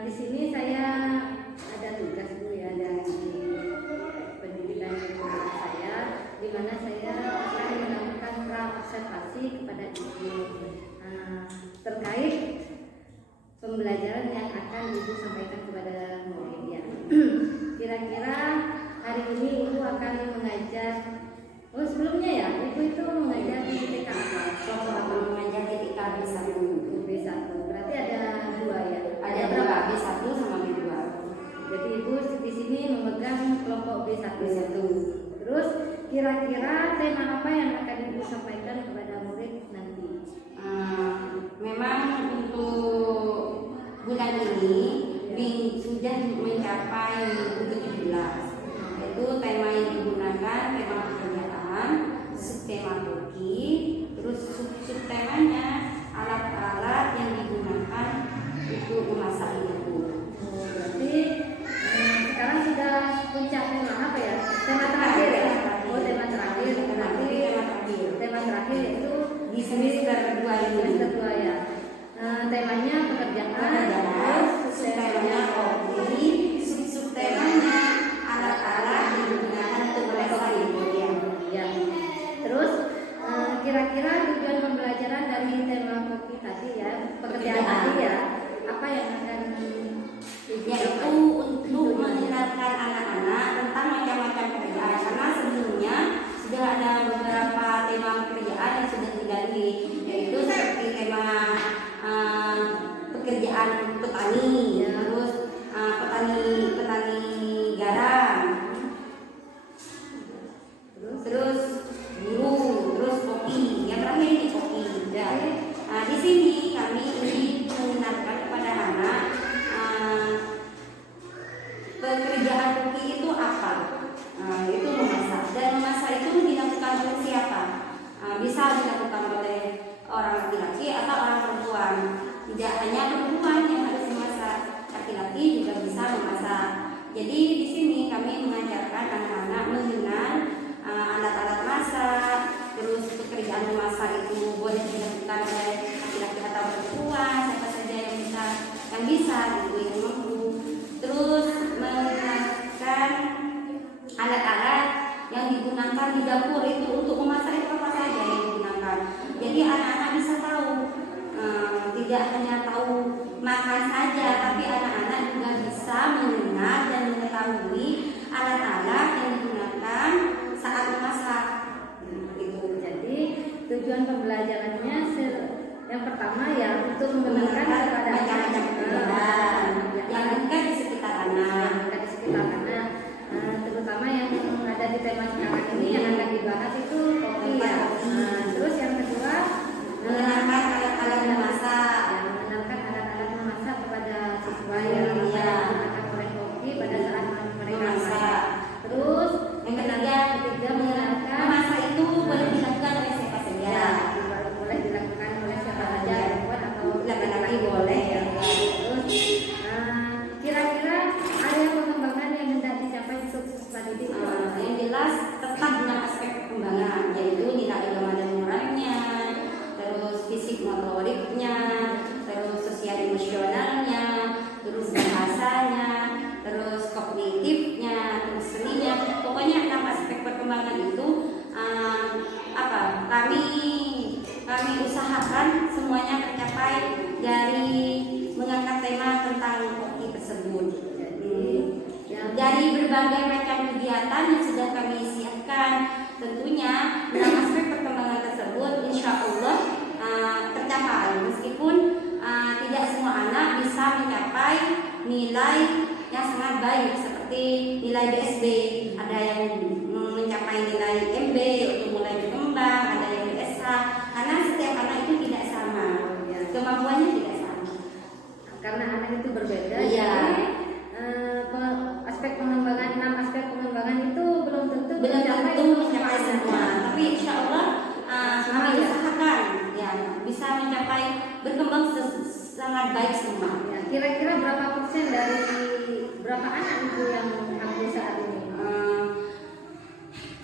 Di sini saya ada tugas Bu ya dari pendidikan lingkungan saya, di mana saya akan melakukan pra-observasi kepada Ibu terkait pembelajaran yang akan Ibu sampaikan kepada murid ya. Kira-kira hari ini Ibu akan mengajar. Oh sebelumnya ya, Ibu itu mengajar di TK apa? Kelompok apa? Mengajar di TK B1. B1. Berarti ada dua ya? Ada berapa? B1 sama B2. Jadi Ibu di sini memegang kelompok B1. Terus kira-kira tema apa yang akan Ibu sampaikan kepada murid nanti? Memang untuk bulan ini sudah mencapai 17. Itu tema yang digunakan tema pekerjaan, subtema hoki, terus subtemanya alat-alat yang digunakan untuk memasak itu. Berarti sekarang sudah puncak tema apa ya? Tema terakhir ya? Oh tema terakhir. Berarti tema terakhir itu di semester 2 ini. Semester 2 ya. Temanya pekerjaan, subtemanya hobi, subtemanya alat-alat yang digunakan untuk memasak itu ya. Terus kira-kira tujuan pembelajaran dari tema hoki tadi ya, pekerjaan tadi ya, apa yang akan yaitu untuk mengenalkan anak-anak tentang macam-macam pekerjaan, karena sebelumnya sudah ada beberapa tema pekerjaan yang sudah digali, yaitu seperti tema pekerjaan petani, terus petani garam, terus guru, terus kopi. Yang terakhir ini kopi. Di sini kami ingin mengenalkan kepada anak pekerjaan koki itu apa? Itu memasak. Dan memasak itu dilakukan oleh siapa? Bisa dilakukan oleh orang laki-laki atau orang perempuan. Tidak hanya perempuan yang harus memasak, laki-laki juga bisa memasak. Jadi di sini kami mengajarkan anak-anak mengenal alat-alat masak, terus pekerjaan memasak itu boleh dilakukan oleh laki-laki atau perempuan, siapa saja yang bisa gitu, yang mampu. Terus mengenalkan alat-alat yang digunakan di dapur itu untuk memasak itu apa saja yang digunakan. Jadi anak-anak bisa tahu, tidak hanya tahu makan saja, tapi anak-anak juga bisa mengenal dan mengetahui alat-alat yang digunakan saat memasak. Jadi tujuan pembelajarannya yang pertama ya untuk mengenalkan kepada macam-macam pekerjaan yang dekat di sekitar anak, terutama yang ada di tema sekarang ini yang akan dibahas itu kopi ya. Terus yang kedua mengenalkan alat-alat memasak, mengenalkan alat-alat memasak kepada siswa yang digunakan oleh kopi pada saat mereka masak. Terus yang ketiga mengenalkan memasak itu boleh dilakukan oleh siapa saja. Boleh dilakukan oleh siapa saja, perempuan atau laki-laki boleh ya. Terus kira-kira area pengembangan yang hendak dicapai untuk siswa didik yang jelas tetap dengan aspek perkembangan, yaitu nilai agama dan moralnya, terus fisik motoriknya, terus sosial emosionalnya, terus bahasanya, terus kognitifnya, terus seninya. Pokoknya 6 aspek perkembangan itu kami usahakan semuanya tercapai dari mengangkat tema tentang hoki tersebut. Dari berbagai macam kegiatan yang sudah kami siapkan, tentunya dalam aspek perkembangan tersebut insya Allah tercapai, meskipun tidak semua anak bisa mencapai nilai yang sangat baik seperti nilai BSB. Ada yang mencapai nilai MB untuk mulai berkembang, ada yang BSH, karena setiap anak itu tidak sama, kemampuannya tidak sama, karena anak itu berbeda. Iya. Aspek pengembangan 6 aspek pengembangan itu belum tentu mencapai semua, tapi insya Allah kami usahakan ya bisa mencapai berkembang sangat baik semua. Ya, kira-kira berapa persen dari berapa anak itu yang ambil saat ini?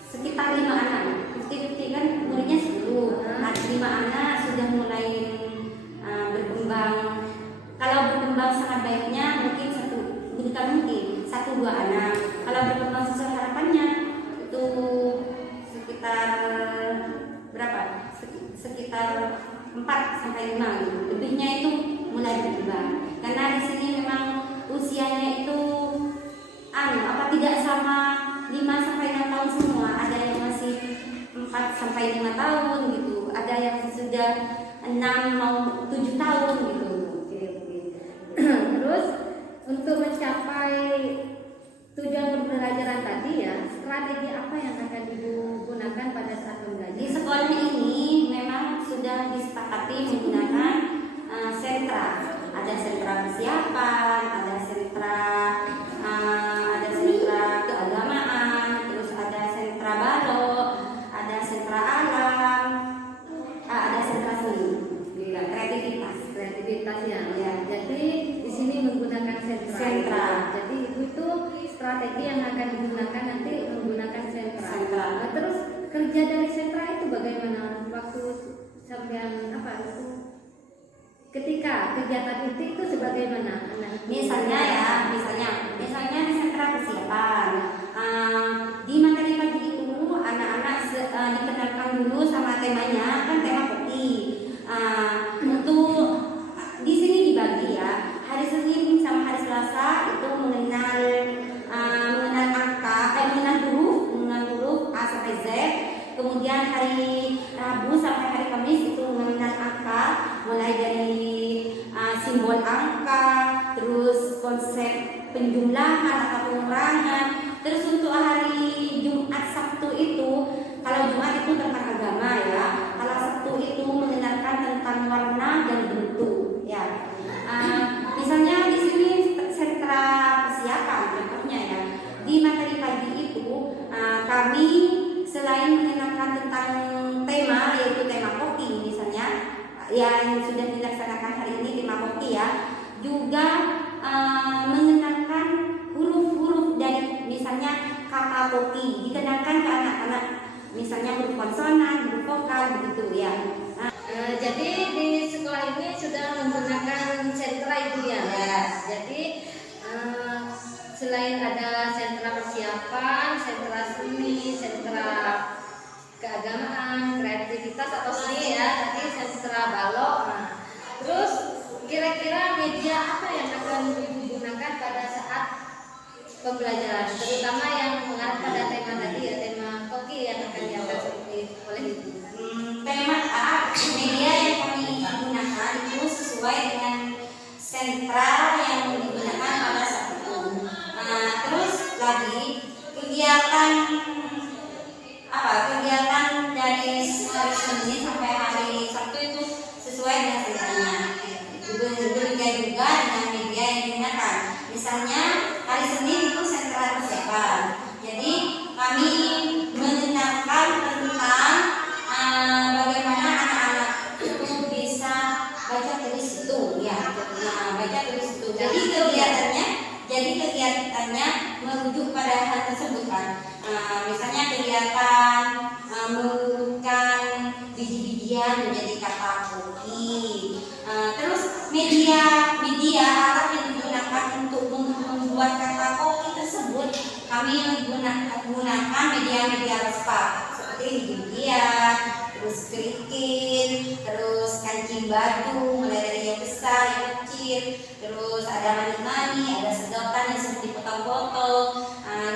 Sekitar 5 anak, 50-50 kan muridnya 10. 5 anak sudah mulai berkembang sampai 5 gitu. Lebihnya itu mulai berubah. Karena di sini memang usianya itu tidak sama 5 sampai 6 tahun semua. Ada yang masih 4 sampai 5 tahun gitu. Ada yang sudah 6 mau 7 tahun gitu. Oke, oke. Terus untuk mencapai tujuan pembelajaran tadi ya, strategi apa yang akan Ibu gunakan pada saat Di pembelajaran? sekolah ini memang sudah disepakati menggunakan sentra. Ada sentra persiapan, ada sentra keagamaan, terus ada sentra balok, ada sentra alam, ada sentra seni, Kreativitas ya. Ya. Jadi di sini menggunakan sentra. Sentra. Jadi Ibu itu strategi yang akan digunakan nanti menggunakan sentra. Sentra. Nah, terus kerja dari sentra itu bagaimana? Waktu sampean apa itu? Ketika kegiatan itu sebagaimana? Misalnya di sentra persiapan, di materi pagi itu anak-anak dikenalkan dulu sama temanya, kan tema kopi. Untuk di sini dibagi ya, hari Senin sama hari Selasa itu mengenal angka, mengenal huruf A sampai Z. Kemudian hari Rabu sampai hari Kamis itu mengenal angka, mulai dari simbol angka, terus konsep penjumlahan atau pengurangan. Terus untuk hari Jumat Sabtu itu, kalau Jumat itu tentang agama ya, kalau Sabtu itu mengenalkan tentang warna dan bentuk ya. Misalnya di sini sentra persiapan contohnya ya, di materi pagi itu kami selain mengenalkan tentang tema, yaitu tema kopi misalnya yang sudah dilaksanakan hari ini, tema kopi ya, juga mengenalkan huruf-huruf dari misalnya kata kopi, dikenalkan ke anak-anak, misalnya huruf konsonan, huruf vokal begitu ya. Jadi di sekolah ini sudah menggunakan sentra itu ya. Jadi selain ada sentra persiapan, sentra seni, sentra keagamaan, kreativitas atau seni ya, tadi sentra balok. Nah, terus kira-kira media apa yang akan digunakan pada saat pembelajaran, terutama yang mengarah pada tema tadi ya, tema koki yang akan diangkat oleh Ibu. Tema media yang kami gunakan itu sesuai dengan sentra yang digunakan pada saat itu. Terus lagi kegiatan dari hari Senin sampai hari Sabtu itu sesuai dengan sentranya. Demikian juga dengan media yang digunakan. Misalnya hari Senin itu sentra persiapan. Jadi kami mengenalkan tentang bagaimana anak-anak itu bisa baca tulis itu ya. Baca tulis itu. Jadi kegiatannya merujuk pada hal tersebut kan. Misalnya kegiatan mengurutkan biji-bijian menjadi kata kopi. Terus media alat yang digunakan untuk membuat kata kopi tersebut kami menggunakan media respa seperti biji-bijian, terus kerikil, terus kancing baju mulai dari yang besar, yang kecil, terus ada mani-mani, ada sedotan yang sudah dipotong-potong.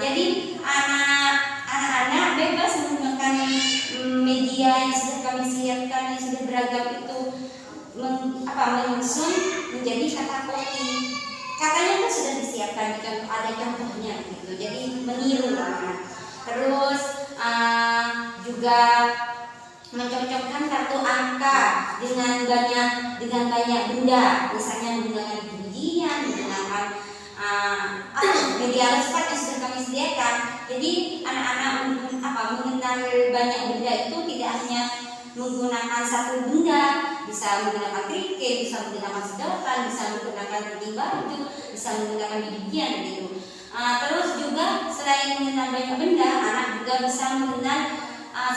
Jadi anak-anak bebas menggunakan media yang sudah kami siapkan, yang sudah beragam itu menyusun menjadi kata kopi. Katanya kan sudah disiapkan, ada contohnya gitu. Jadi meniru lah. Terus juga mencocokkan kartu angka dengan banyak benda, misalnya menggunakan bijian, menggunakan media respat yang sudah kami sediakan. Jadi anak-anak mengenal banyak benda itu tidak hanya menggunakan satu benda, bisa menggunakan kerikil, bisa menggunakan sedotan, bisa menggunakan kancing baju, bisa menggunakan bijian gitu. Terus juga selain mengenal banyak benda, anak juga bisa mengenal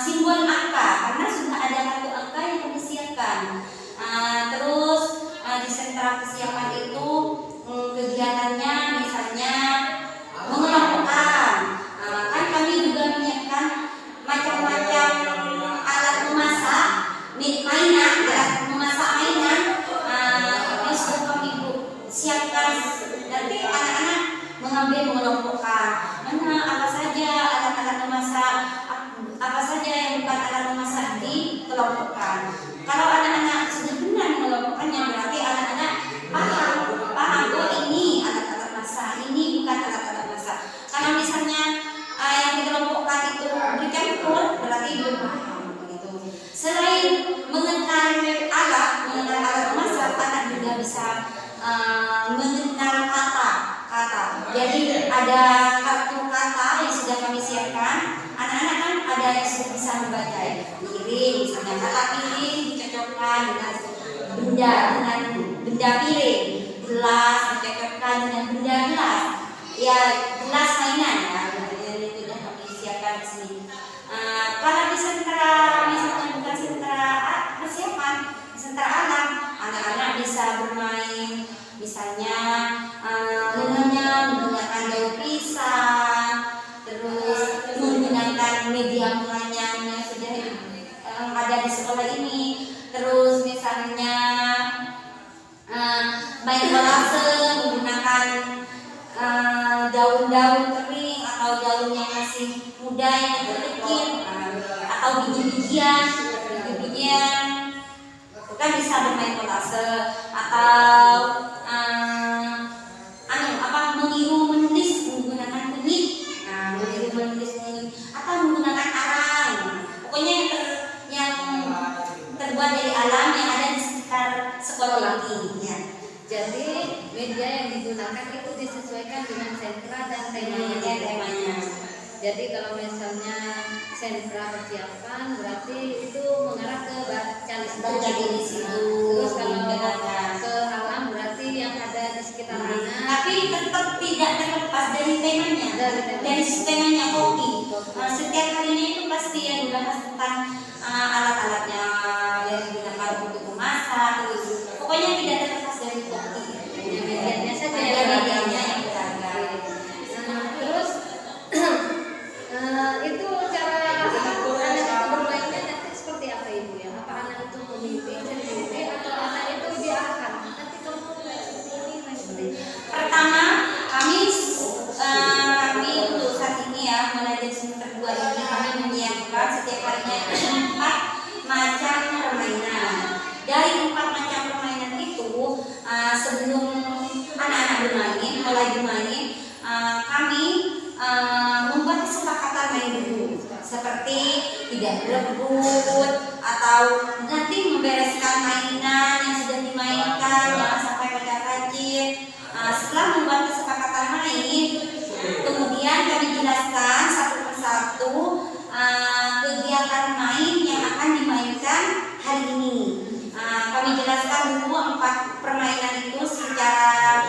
simbol angka karena sudah ada kartu angka yang kami siapkan. Terus di sentra persiapan itu kegiatannya misalnya mengelompokkan. Kan kami juga menyiapkan macam-macam alat memasak, mainan, alat memasak dia mengelompokkan mana apa saja alat-alat memasak, apa saja yang bukan alat memasak dikelompokkan. Kalau anak-anak sudah benar mengelompokkannya, berarti anak-anak paham oh ini alat-alat masak, ini bukan alat-alat masak. Kalau misalnya yang dikelompokkan itu berikan code, berarti belum paham begitu. Selain mengenal alat memasak, anak juga bisa mengenal kata. Jadi ada kartu kata yang sudah kami siapkan. Anak-anak kan ada yang sudah bisa membaca ya. Piring, misalnya kata piring dicocokkan dengan benda piring. Gelas dicocokkan dengan benda gelas. Ya gelas mainan ya. Itu sudah kami siapkan di sini. Kalau di sentra, misalnya bukan sentra persiapan, sentra alam, anak-anak bisa bermain, misalnya menggunakan daun pisang, terus menggunakan media menganyam yang sudah ada di sekolah ini, terus misalnya main kolase menggunakan daun-daun kering atau daun yang masih muda yang terkecil, atau biji-bijian kan bisa bermain kolase, atau meniru menulis menggunakan kunyit, atau menggunakan arang, pokoknya yang terbuat dari alam yang ada di sekitar sekolah ini ya. Jadi media yang digunakan itu disesuaikan dengan sentra dan temanya. Jadi kalau misalnya sentra persiapan berarti itu mengarah ke baca di situ. Terus kalau ke alam berarti yang ada di sekitar anak. Tapi tetap tidak terlepas dari temanya. Dari temanya kopi. Setiap harinya itu pasti yang dibahas tentang alat-alatnya yang digunakan untuk memasak. Terus pokoknya tidak terlepas dari kopi. Medianya saja medianya yang beragam. Terus itu cara anak itu bermainnya nanti seperti apa Ibu ya? Apa anak itu memimpin sendiri atau anak itu diarahkan? Nanti kamu seperti ini, seperti ini. Pertama, kami untuk saat ini ya, mulai dari semester 2 ini kami menyiapkan setiap harinya 4 macam permainan. Dari 4 macam permainan itu, sebelum anak-anak mulai bermain, kami membuat kesepakatan main dulu, seperti tidak berebut atau nanti membereskan mainan yang sudah dimainkan, jangan sampai pada rajin. Setelah membuat kesepakatan main, kemudian kami jelaskan satu persatu kegiatan main yang akan dimainkan hari ini. Kami jelaskan dulu 4 permainan itu secara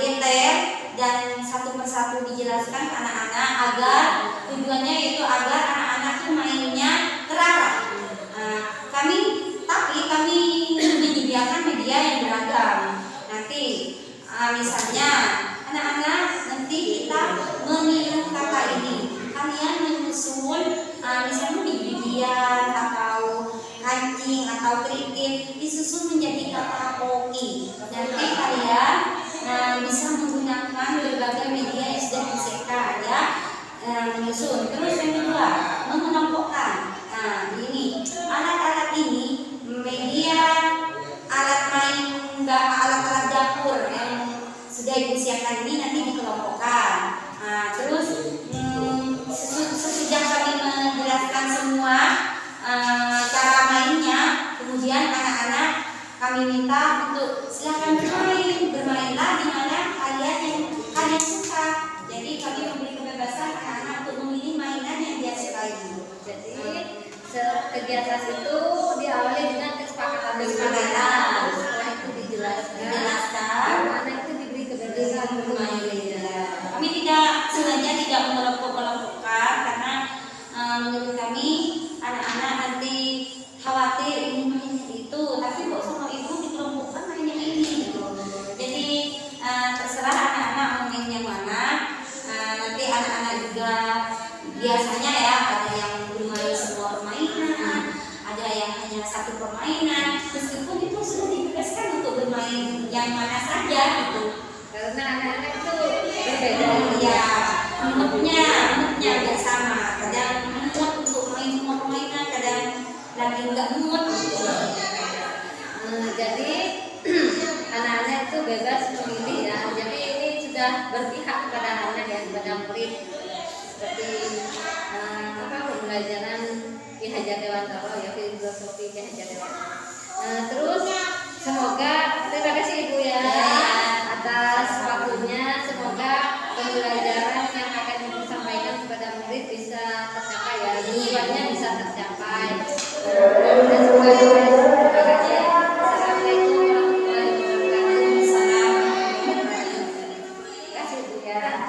detail dan satu persatu dijelaskan ke anak-anak agar tujuannya yaitu agar anak-anak itu mainnya terarah. Tapi kami menyediakan media yang beragam. Nanti misalnya anak-anak nanti kita meniru kata ini. Kalian menyusun misalnya bijian atau kancing atau kerikil disusun menjadi kata koki. Nanti kalian bisa menggunakan berbagai media yang sudah disediakan ya, menyusun. Terus yang kedua, mengelompokkan. Ini alat-alat ini media alat-alat dapur yang sudah Ibu siapkan ini nanti dikelompokkan. Terus sesudah kami menjelaskan semua cara mainnya, kemudian anak-anak kami minta untuk silakan bermainlah di mana kalian suka. Jadi kami memberi kebebasan anak-anak untuk memilih mainan yang dia sukai. Jadi kegiatan itu diawali dengan kesepakatan. Setelah itu dijelaskan, anak itu diberi kebebasan bermain. Kami tidak mengelompokkan karena menurut kami anak-anak nanti khawatir ini mainnya itu, tapi kok sama ibu dikelompokkan mainnya ini gitu. Jadi terserah anak-anak mau main yang mana. Nanti anak-anak juga biasanya ya ada yang bermain semua permainan, ada yang hanya satu permainan. Meskipun itu sudah dibebaskan untuk bermain yang mana saja gitu. karena anak-anak itu berbeda. Ya, moodnya nggak sama. Kadang mood untuk main semua permainan, kadang lagi nggak mood. Jadi anak-anak itu bebas memilih ya. Jadi ini sudah berpihak kepada anak ya, kepada murid. Seperti pembelajaran Ki Hajar Dewantara ya, filosofi Ki Hajar Dewantara. Terus semoga terima kasih Ibu ya atas waktunya. Semoga pembelajaran yang akan Ibu sampaikan kepada murid bisa tercapai ya, tujuannya bisa tercapai. Dan semoga terima kasih. Assalamualaikum warahmatullahi wabarakatuh. Terima kasih Ibu ya.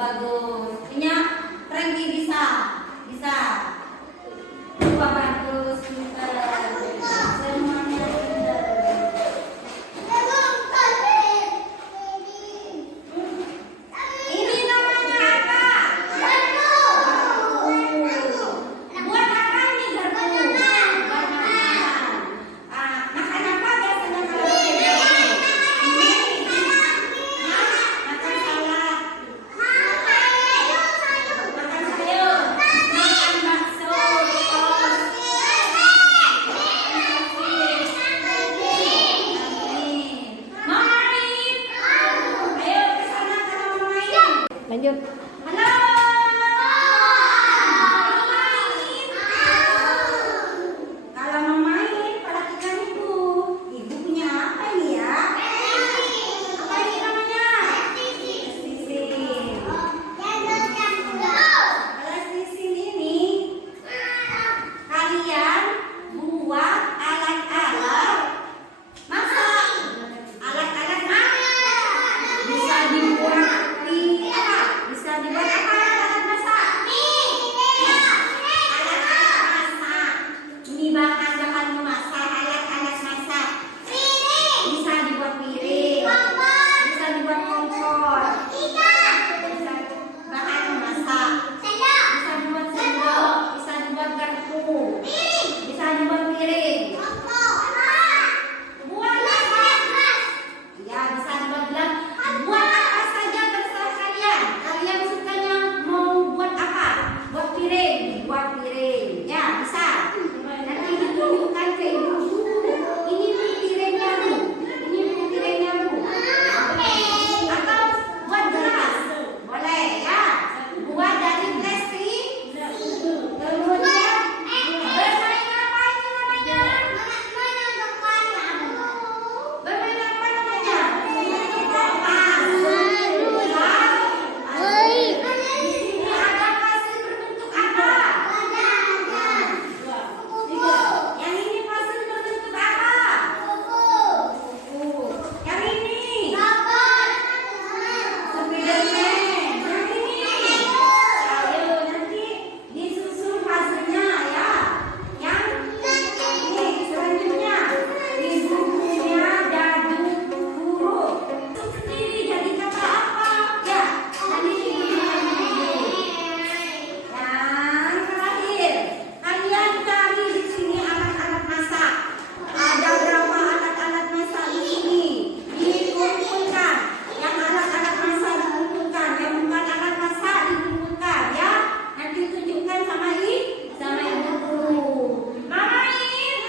bagus. Punya Frankie bisa. Bisa. Wah, bagus. Pintar. Semuanya pintar. Ini namanya apa? Buat apa ini garpu? Buat makan. Makan apa biasanya kalau kita makan salad, makan sayur, makan bakso, mau main? Ayo ke sana kalau mau main. Lanjut. Halo. Kalau mau main, perhatikan ibu. Ibu punya apa ini ya? Apa ini namanya? Sisin. Kalau sisin ini, kalian buat alat-alat masak. Alat-alat masak. Bisa dibuat di apa? Bisa dibuat apa alat masak? Alat-alat masak. Ini bahan-bahan memasak, alat-alat masak. Bisa dibuat piring, bisa dibuat kompor, bisa bahan memasak, bisa dibuat sendok, bisa dibuat garpu, bisa dibuat piring. Buat apa? Ya, bisa dibuat gelas. Buat apa saja terserah kalian. Kalian sukanya mau buat apa? Buat piring, buat piring. Ya, bisa. Nanti ditunjukkan ke ibu. Ini piringnya bu. Ini piringnya bu. Atau buat gelas. Boleh ya. Buat dari plastik. Kemudian bermain apa ini namanya? Bermain apa namanya? Di sini ada puzzle berbentuk apa? Yang ini puzzle berbentuk apa? Yang ini Spiderman. Yang ini. Ayo nanti disusun puzzle-nya ya. Yang ini selanjutnya ibu punya dadu huruf. Sendiri jadi kata apa? Ya, nanti yang terakhir, kalian cari di sini alat-alat masak. Ada berapa alat-alat masak di sini? Dikumpulkan. Yang alat-alat masak dikumpulkan. Yang bukan alat masak dikumpulkan ya. Nanti tunjukkan sama ibu guru. Mama ini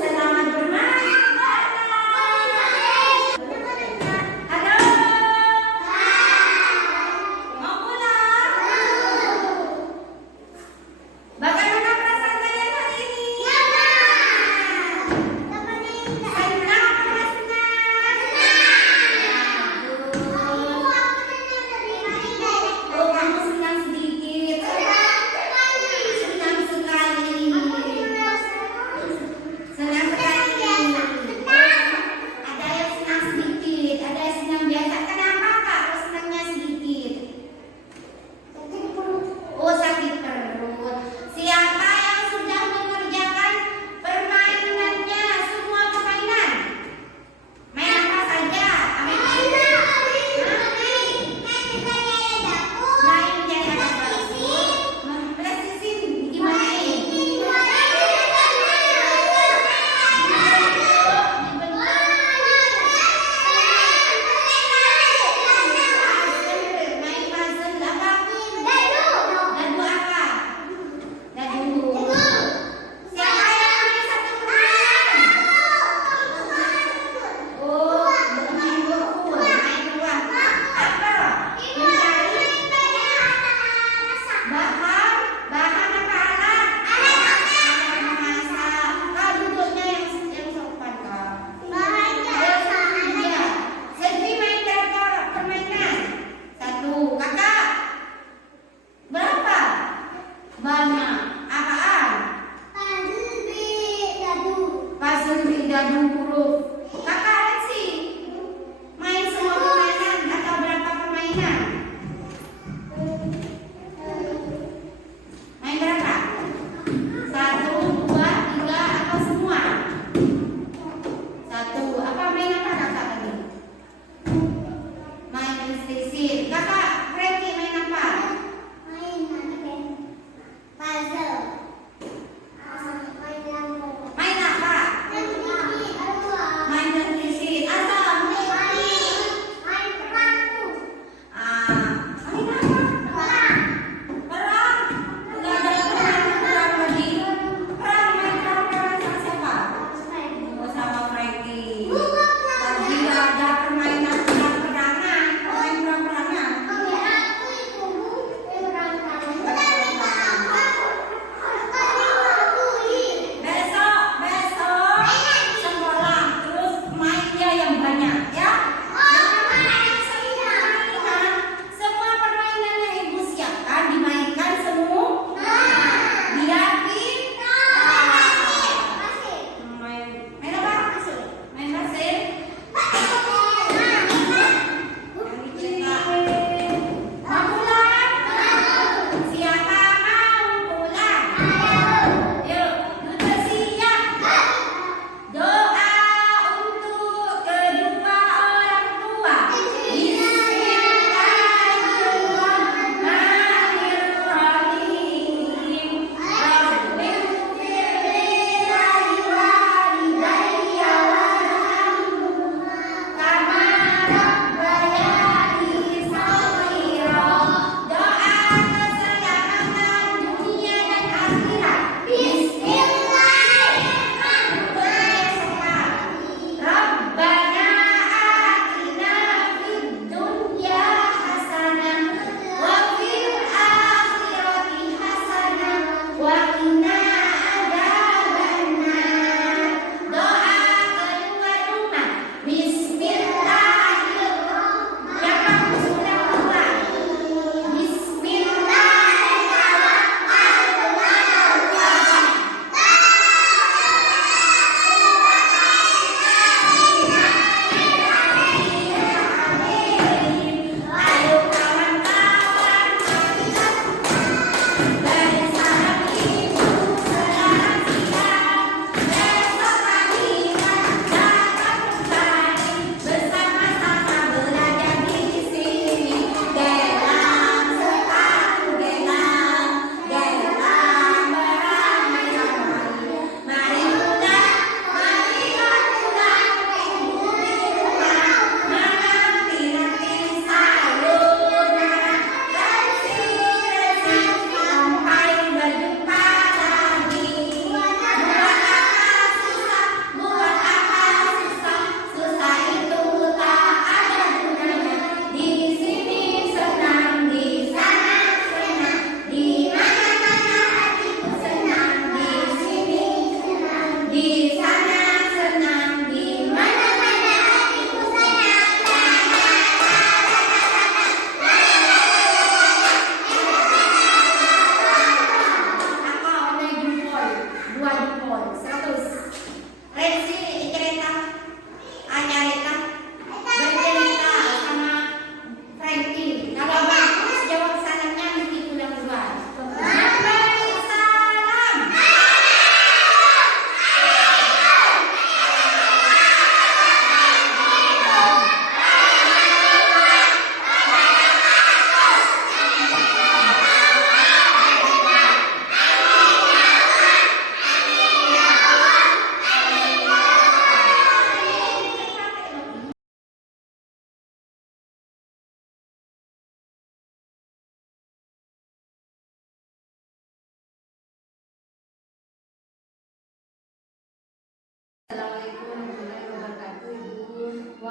selamat bermain. Halo. Mau pulang? Bagaimana perasaan kalian hari ini? Senang apa senang? Oh, kamu senang sedikit. Senang sekali. Senang sekali. Ada yang senang sedikit, ada yang senang biasa. Kenapa kak kalau senangnya sedikit? Oh, sakit perut. Siapa yang sudah mengerjakan permainannya? Semua permainan. Main apa saja? Main menjadi anak baru. Presisin gimana ini? Main puzzle apa? Dadu apa? Dadu. Siapa yang punya satu permainan? Oh, main buku, main dua. Apa? Mencari bahan apa alat? Alat memasak. Kak, duduknya yang sopan kak. Iya. Selfie main berapa permainan? Satu. Kakak? Berapa? Banyak. Apaan? Puzzle dadu huruf. Kakak Alexi, main semua permainan atau berapa permainan?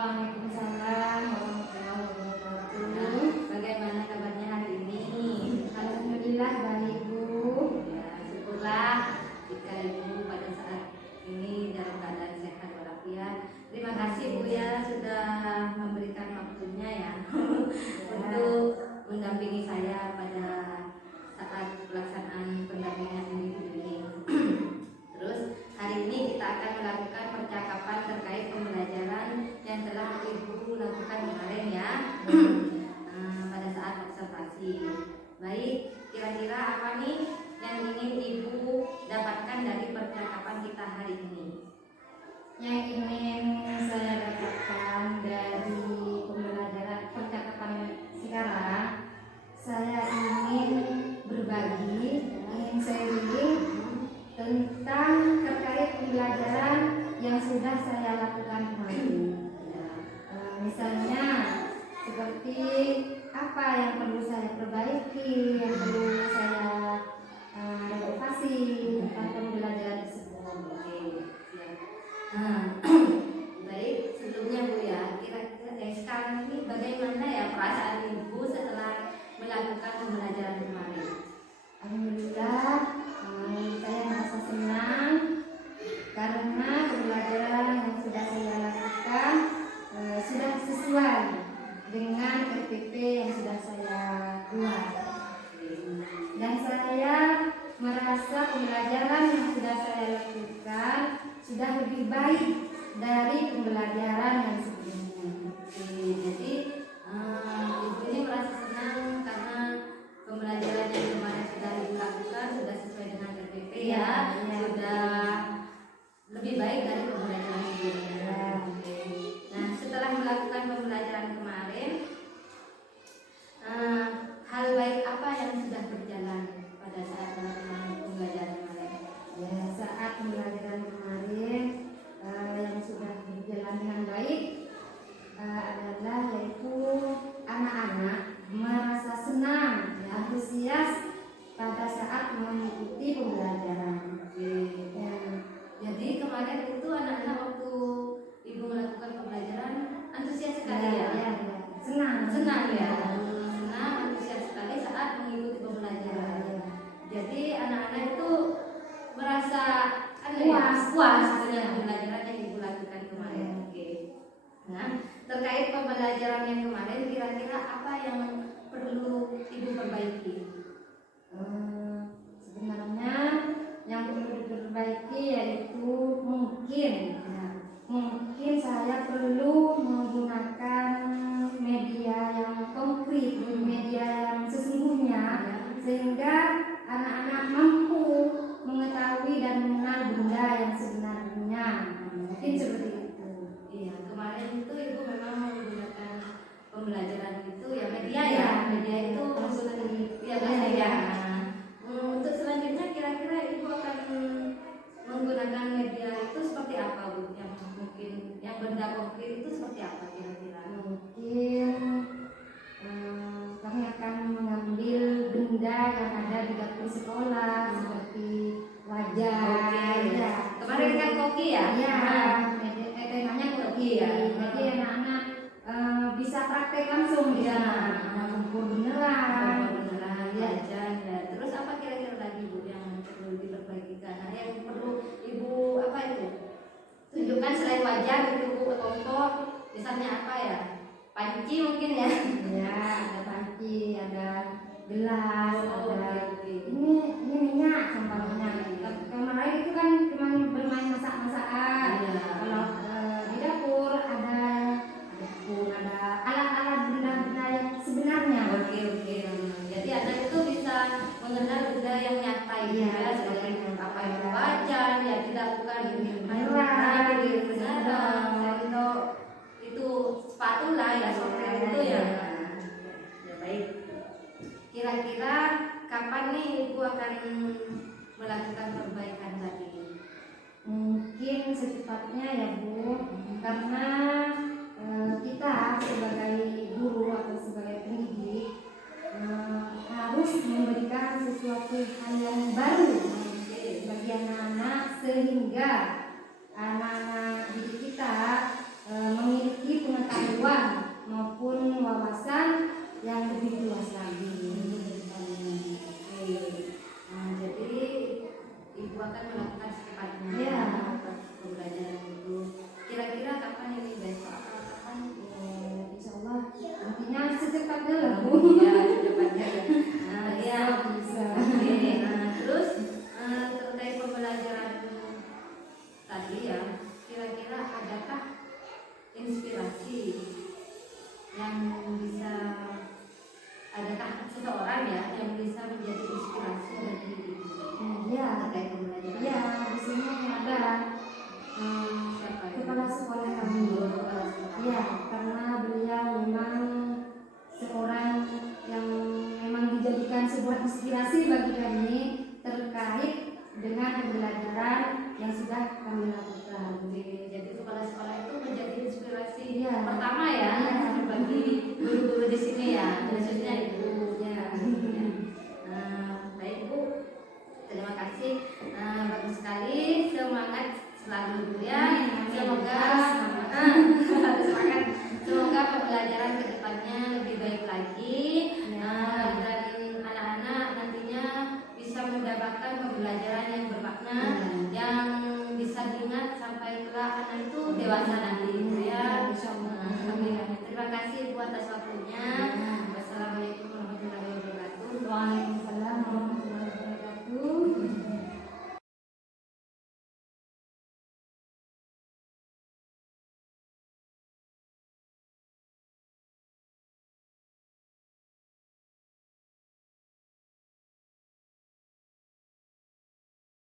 Waalaikumsalam warahmatullahi wabarakatuh. Nah, bagaimana kabarnya hari ini? Alhamdulillah baik Bu. Ya, syukurlah jika Ibu pada saat ini dalam keadaan sehat walafiat. Terima kasih Bu ya sudah memberikan waktunya ya untuk mendampingi saya pada saat pelaksanaan pendampingan ini. Terus hari ini kita akan melakukan percakapan terkait pembelajaran yang telah Ibu lakukan kemarin ya. Pada saat observasi. Baik, kira-kira apa nih yang ingin Ibu dapatkan dari percakapan kita hari ini? Yang ingin saya dapatkan dari pembelajaran percakapan sekarang, saya ingin berbagi, ingin sharing tentang terkait pembelajaran yang sudah saya lakukan kemarin. Misalnya seperti apa yang perlu saya perbaiki, yang perlu saya renovasi tentang pembelajaran tersebut. Oke, siap. Baik, sebelumnya Bu ya, kira-kira sekarang ini bagaimana ya perasaan Ibu setelah melakukan pembelajaran kemarin? Alhamdulillah, saya merasa senang karena pembelajaran yang sudah saya lakukan sudah sesuai dengan RPP yang sudah saya buat. Dan saya merasa pembelajaran yang sudah saya lakukan sudah lebih baik dari pembelajaran yang sebelumnya. Oke, jadi Ibu ini merasa senang karena pembelajaran yang kemarin sudah dilakukan sudah sesuai dengan RPP ya, Ya. sudah lebih baik dari pembelajaran sebelumnya. Ya. Oke. Nah, setelah melakukan pembelajaran kemarin, hal baik apa yang sudah berjalan pada saat melakukan pembelajaran kemarin? Ya, saat pembelajaran kemarin yang sudah berjalan dengan baik adalah yaitu anak-anak merasa senang, antusias pada saat mengikuti pembelajaran. Oke. Ya, Jadi kemarin itu anak-anak waktu Ibu melakukan pembelajaran antusias sekali ya? ya, senang, Senang ya? Senang, antusias sekali saat mengikuti pembelajaran. Jadi anak-anak itu merasa puas dengan pembelajaran yang Ibu lakukan kemarin. Oke. Nah, terkait pembelajaran yang kemarin, kira-kira apa yang perlu Ibu perbaiki? Sebenarnya yang perlu diperbaiki yaitu mungkin saya perlu menggunakan media yang konkret, media yang sesungguhnya, sehingga anak-anak mampu mengetahui dan mengenal benda yang sebenarnya. Mungkin seperti itu. Iya, kemarin itu Ibu memang menggunakan pembelajaran itu ya media ya, Ya, media itu menggunakan ya media. Untuk selanjutnya kira-kira Ibu akan menggunakan media itu seperti apa Bu? Yang mungkin yang benda konkret itu seperti apa kira-kira? Mungkin kami akan mengambil benda yang ada di dapur sekolah seperti wajan. Oke. Ya. Kemarin kan koki ya? Ya, Nah, temanya koki. ya. Jadi anak-anak bisa praktek langsung di Ya. sana. Kumpul beneran. beneran Ya. wajan ya. Terus apa kira-kira lagi Bu yang perlu diperbaiki? Karena yang perlu Ibu apa itu? Tunjukkan selain wajan itu Bu, kelompok misalnya apa ya? Panci mungkin ya? Ya, ada panci, ada gelas, Oh, ada oke. ini minyak contohnya. Kemarin itu kan cuma bermain masak-masakan. Iya. Kalau di dapur ada alat-alat benda-benda yang sebenarnya. Oke. Jadi anak itu bisa mengenal benda yang nyata Iya, ya, seperti apa itu wajan ya, tidak bukan Beneran. sendok itu spatula ya, seperti itu ya. Ya baik. Kira-kira kapan nih Ibu akan melakukan perbaikan tadi? Mungkin secepatnya ya Bu, karena kita sebagai guru atau sebagai pendidik harus memberikan sesuatu hal yang baru bagi anak-anak sehingga anak-anak didik kita memiliki pengetahuan yang bisa, adakah seseorang ya yang bisa menjadi inspirasi bagi ibu Ya, terkait pembelajaran? ya, di sini ada Siapa ya? kepala sekolah kami. Kepala sekolah. Ya, karena beliau memang seorang yang memang dijadikan sebuah inspirasi bagi kami terkait dengan pembelajaran yang sudah kami lakukan. Jadi kepala sekolah itu menjadi inspirasi Iya. pertama ya bagi guru-guru di sini ya, khususnya ibu. Ya. Baik Bu, terima kasih. Bagus sekali, semangat selalu Bu ya. Semoga harus semangat. Semoga pembelajaran kedepannya lebih baik lagi